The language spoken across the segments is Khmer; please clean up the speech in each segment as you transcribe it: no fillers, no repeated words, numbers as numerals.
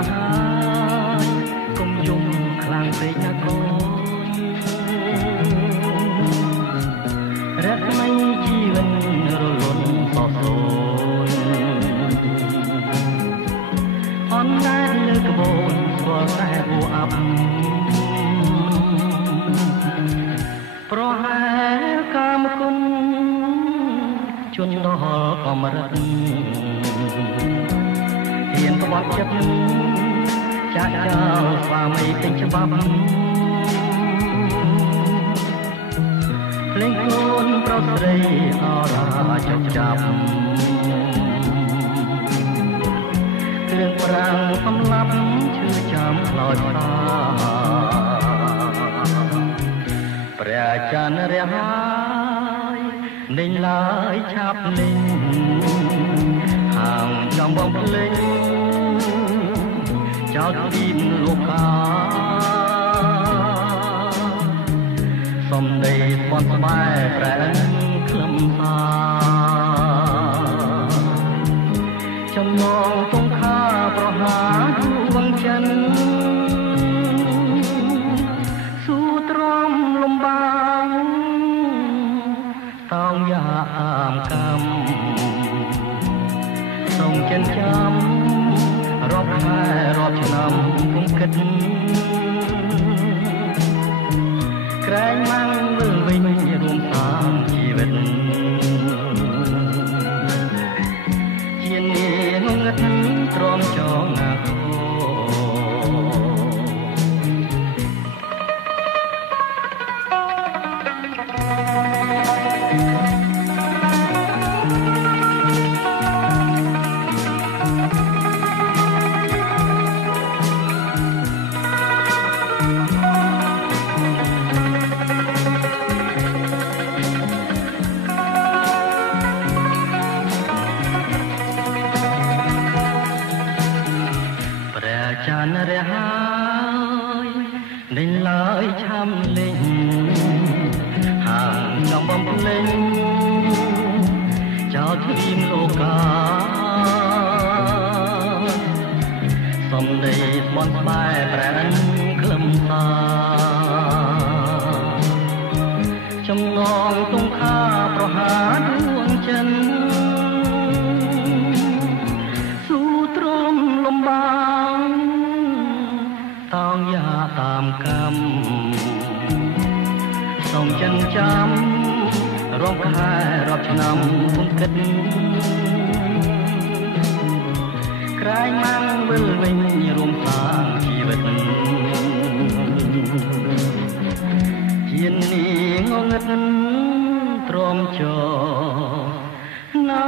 យគុំយំខ្លាំងពេកណាកូនរស្មីជីវិតរលត់សោសូនអនណាស់លើក្បូនស្គាល់តែអ៊ូអាប់ប្រហែលកាមគុណជន់ដល់កំរិតហ៊ានក្បត់ចិត្តចាក់ចោលស្វាមីពេញច្បាប់ភ្លេងខ្លួនប្រុសស្រីអរាចុកចាប់គ្រឿងប្រាំងសម្លាប់ឈឺចាំខ្លោចផ្សាព្រះច័ន្ទរះហើយលេងឡើយឆាប់លេងហាងចំបងភ្លេងចោលទ្វីបលោកកាសំដីស្បន់ស្បែប្រែខ្លឹមសាចំណងទងខាប្រហាដួងចិនស៊ូទ្រាំលំបាំងតោងយ៉ាអាមកម្មសូមចិនចាំរាប់ខែរាប់ឆ្នាំពុំគិតក្រែងម៉ាំងមើលវិញរួមសាងជីវិតជានាងងឹតទ្រាំចងណាគោច័ន្ទរះហើយលេងឡើយឆាំលេងហាងចំបំភ្លេងចោលទ្វីបលោកកាសំដីស្បន់ស្បែប្រែខ្លឹមសាចំណងទងខាប្រហាដួងចិនស៊ូទ្រាំលំបាំងតោងយ៉ាតាមកម្មសូមចិនចាំរាប់ខែរាប់ឆ្នាំពុំគិតក្រែងម៉ាំងវិលវិញរួមសាងជីវិតជានាងងឹតទ្រាំចណា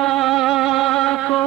កូ